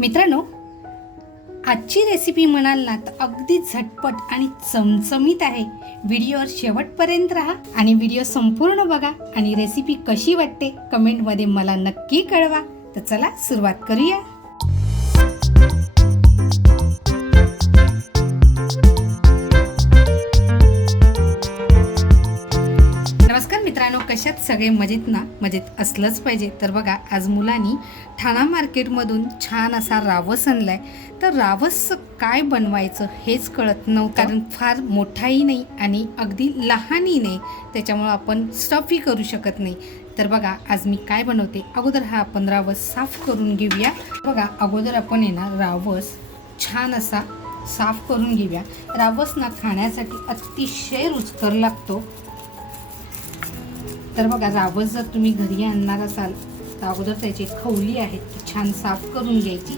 मित्रांनो, आजची रेसिपी म्हणाल ना तर अगदी झटपट आणि चमचमीत आहे. व्हिडिओवर शेवटपर्यंत राहा आणि व्हिडिओ संपूर्ण बघा आणि रेसिपी कशी वाटते कमेंटमध्ये मला नक्की कळवा. तर चला सुरुवात करूया. नमस्कार मित्रांनो, कशात सगळे मजेत ना? मजेत असलंच पाहिजे. तर बघा, आज मुलांनी ठाणा मार्केटमधून छान असा रावस आणलाय. तर रावस काय बनवायचं हेच कळत नव्हतं, कारण फार मोठाही नाही आणि अगदी लहानही नाही, त्याच्यामुळं आपण स्टफही करू शकत नाही. तर बघा, आज मी काय बनवते. अगोदर हा आपण रावस साफ करून घेऊया. बघा, अगोदर आपण रावस छान असा साफ करून घेऊया. रावस ना खाण्यासाठी अतिशय रुचकर लागतो. तर बघा, रावस जर तुम्ही घरी आणणार असाल तर अगोदर त्याची खवली आहेत ती छान साफ करून घ्यायची.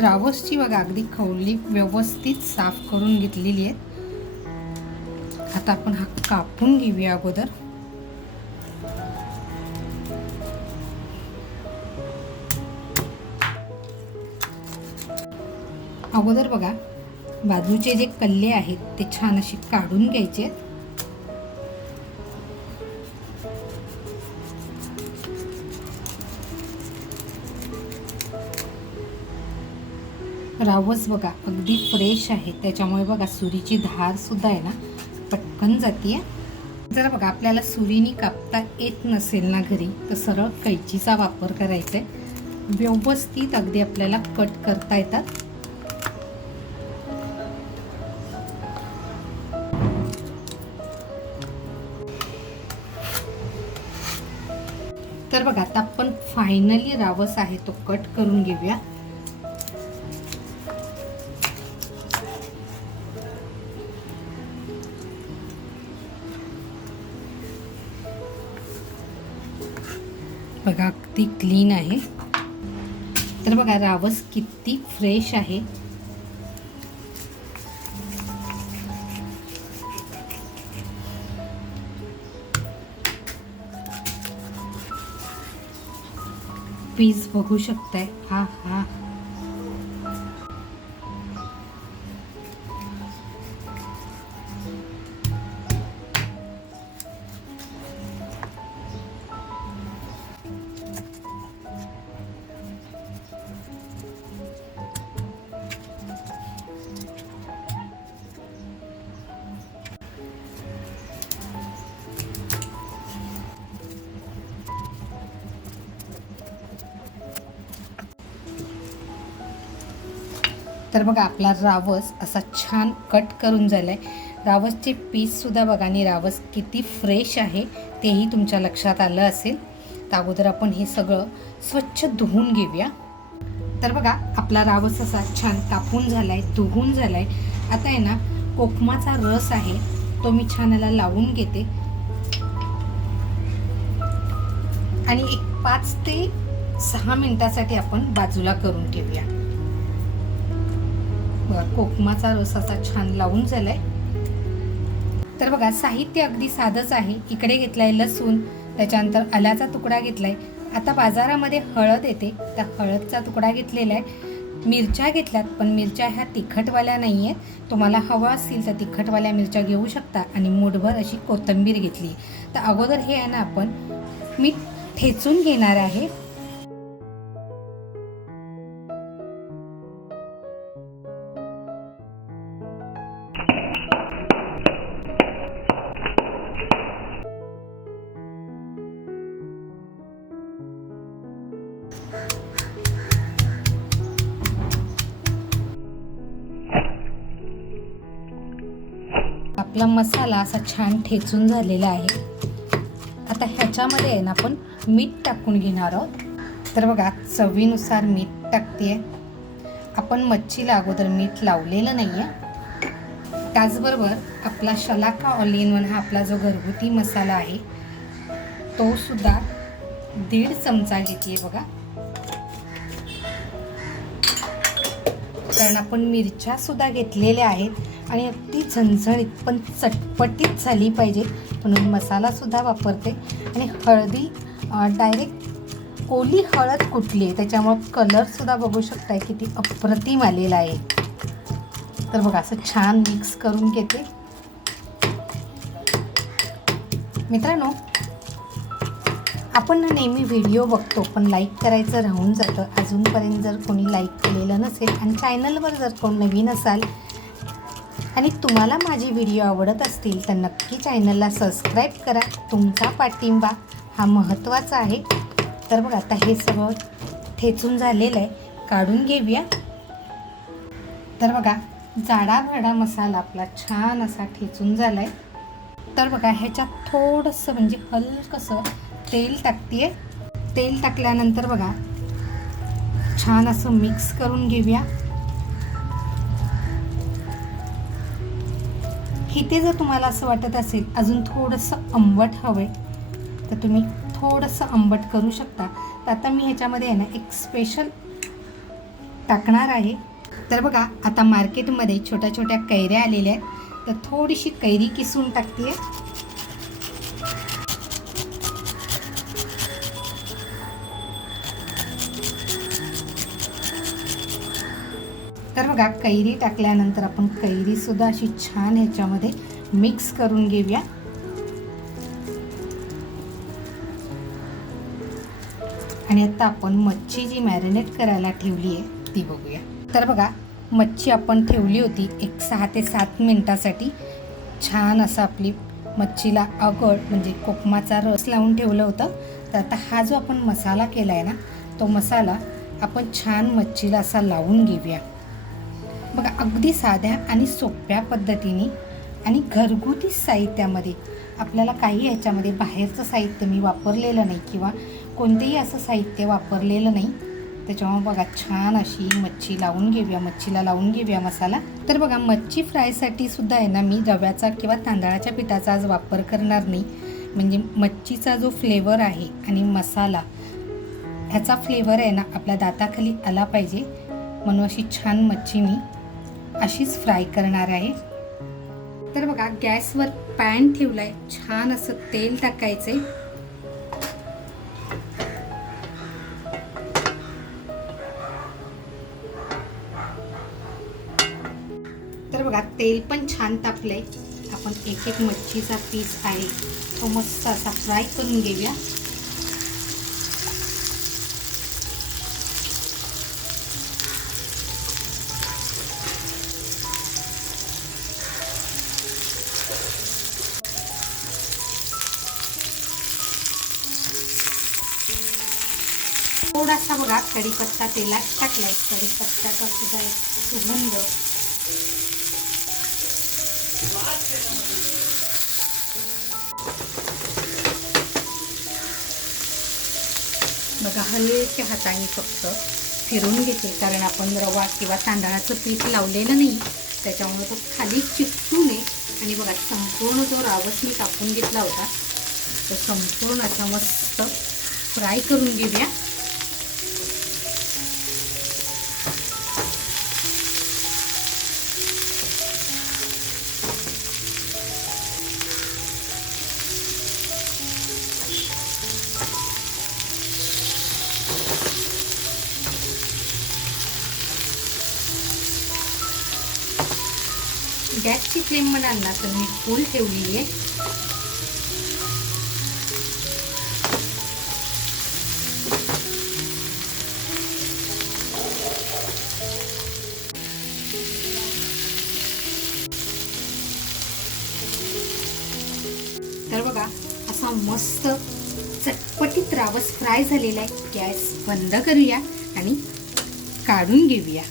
रावसची बघा अगदी खवली व्यवस्थित साफ करून घेतलेली आहे. आता आपण हा कापून घेऊया अगोदर. अगोदर बघा, बाजूचे जे कल्ले आहेत ते छान असे काढून घ्यायचे. रावस बघा अगदी फ्रेश आहे, त्याच्यामुळे बघा सुरीची धार सुद्धा आहे ना पटकन जाते. जर बघा आपल्याला सुरीने कापता येत नसेल ना घरी, तर सरळ कैचीचा वापर करायचा आहे. व्यवस्थित अगदी आपल्याला कट करता येतात. तर बघा, आता आपण फायनली रावस आहे तो कट करून घेऊया. बघा अगदी क्लीन आहे. तर बघा, रावस किती फ्रेश आहे. पीस बघू शकताय. हा हा तर बघा, आपला रावस असा छान कट करून झालाय. रावसचे पीस सुद्धा बघा आणि रावस किती फ्रेश आहे तेही तुमच्या लक्षात आलं असेल. तर अगोदर आपण हे सगळं स्वच्छ धुवून घेऊया. तर बघा, आपला रावस असा छान कापून झालाय, धुवून झालाय. आता आहे ना, कोकमाचा रस आहे तो मी छान याला लावून घेते आणि एक 5 ते 6 मिनिटासाठी आपण बाजूला करून ठेवूया. कोकमाचा रस असा छान लावून झालाय. तर बघा, साहित्य अगदी साधंच आहे. इकडे घेतलाय लसूण, त्याच्यानंतर आल्याचा तुकडा घेतलाय. आता बाजारामध्ये हळद येते, त्या हळदचा तुकडा घेतलेला आहे. मिरच्या घेतल्यात, पण मिरच्या ह्या तिखटवाल्या नाही आहेत. तुम्हाला हवा असतील तर तिखटवाल्या मिरच्या घेऊ शकता. आणि मूठभर अशी कोथिंबीर घेतली. तर अगोदर हे आहे ना, आपण मीठ ठेचून घेणार आहे. आपला मसाला असा छान ठेचून झालेला आहे. आता ह्याच्यामध्ये आहे ना आपण मीठ टाकून घेणार आहोत. तर बघा, चवीनुसार मीठ टाकते. आपण मच्छीला अगोदर मीठ लावलेलं नाही आहे. त्याचबरोबर आपला शलाका ऑल इन वन हा आपला जो घरगुती मसाला आहे तो सुद्धा 1.5 चमचा घेते बघा. कारण आपण मिरच्या सुद्धा घेतलेल्या आहेत आणि अगदी झणझणीत पण चटपटीत झाली पाहिजे म्हणून मसालासुद्धा वापरते. आणि हळदी डायरेक्ट ओली हळद कुटली आहे, त्याच्यामुळं कलरसुद्धा बघू शकताय किती अप्रतिम आलेला आहे. तर बघा असं छान मिक्स करून घेते. मित्रांनो, आपण नेहमी व्हिडिओ बघतो पण लाईक करायचं राहून जातं. अजूनपर्यंत जर कोणी लाईक केलेलं नसेल आणि चॅनलवर जर कोण नवीन असाल आणि तुम्हाला माझे व्हिडिओ आवडत असतील तर नक्की चॅनलला सबस्क्राईब करा. तुमचा पाठिंबा हा महत्त्वाचा आहे. तर बघा आता हे सगळं ठेचून झालेलं आहे, काढून घेऊया. तर बघा जाडाभडा मसाला आपला छान असा ठेचून झाला आहे. तर बघा ह्याच्यात थोडंसं म्हणजे हलकंसं तेल टाकते. तेल टाकल्यानंतर बघा छान असं मिक्स करून घेऊया. इथे जर तुम्हाला असं वाटत असेल अजून थोडंसं आंबट हवं तर तुम्ही थोडंसं आंबट करू शकता. तर आता मी ह्याच्यामध्ये आहे ना एक स्पेशल टाकणार आहे. तर बघा आता मार्केटमध्ये छोट्या छोट्या कैऱ्या आलेल्या आहेत, तर थोडीशी कैरी किसून टाकते. तर बघा कैरी टाकल्यानंतर आपण कैरीसुद्धा अशी छान ह्याच्यामध्ये मिक्स करून घेऊया. आणि आता आपण मच्छी जी मॅरिनेट करायला ठेवली आहे ती बघूया. तर बघा मच्छी आपण ठेवली होती एक 6 ते 7 मिनिटासाठी. छान असं आपली मच्छीला आगळ म्हणजे कोकमाचा रस लावून ठेवलं होतं. तर आता हा जो आपण मसाला केला आहे ना, तो मसाला आपण छान मच्छीला असा लावून घेऊया. बघा अगदी साध्या आणि सोप्या पद्धतीने आणि घरगुती साहित्यामध्ये आपल्याला काही ह्याच्यामध्ये बाहेरचं साहित्य मी वापरलेलं नाही किंवा कोणतेही असं साहित्य वापरलेलं नाही. त्याच्यामुळे बघा छान अशी मच्छीला लावून घेऊया मसाला. तर बघा मच्छी फ्रायसाठी सुद्धा आहे ना मी रव्याचा किंवा तांदळाच्या पिठाचा आज वापर करणार नाही. म्हणजे मच्छीचा जो फ्लेवर आहे आणि मसाला ह्याचा फ्लेवर आहे ना आपल्या दाताखाली आला पाहिजे म्हणून अशी छान मच्छी मी अशीच फ्राय करणार आहे. तर बघा गॅसवर पॅन ठेवलाय, छान असं तेल टाकायचंय. तर बघा तेल पण छान तापलंय. आपण एक एक मच्छीचा पीस आहे तो मस्त असा फ्राय करून घेऊया. थोडासा बघा कढीपत्ता तेलात टाकलाय. कढीपत्त्याचा सुद्धा एक सुगंध बघा हलक्या हाताने फक्त फिरून घेते, कारण आपण रवा किंवा तांदळाचं पीठ लावलेलं नाही त्याच्यामुळे तो खाली चिपटू नये. आणि बघा संपूर्ण जो रावस मी टाकून घेतला होता तो संपूर्ण असा मस्त फ्राय करून घेऊया. गॅसची फ्लेम म्हणाल ना तर मी फुल ठेवली आहे. तर बघा असा मस्त चटपटीत रावस फ्राय झालेला आहे. गॅस बंद करूया आणि काढून घेऊया.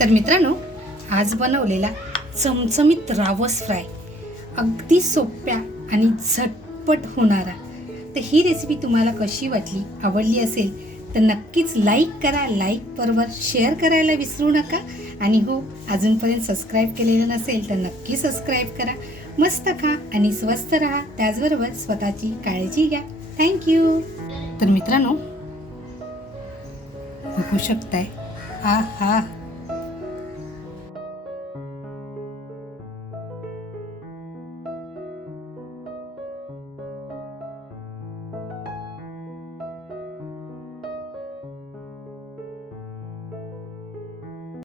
तर मित्रांनो, आज बनवलेला चमचमीत रावस फ्राय अगदी सोप्या आणि झटपट होणारा. तर ही रेसिपी तुम्हाला कशी वाटली, आवडली असेल तर नक्कीच लाईक करा. लाईक बरोबर शेअर करायला विसरू नका आणि हो, अजूनपर्यंत सबस्क्राईब केलेलं नसेल तर नक्की सबस्क्राईब करा. मस्त खा आणि स्वस्त राहा, त्याचबरोबर स्वतःची काळजी घ्या. थँक्यू. तर मित्रांनो, बघू शकताय, हा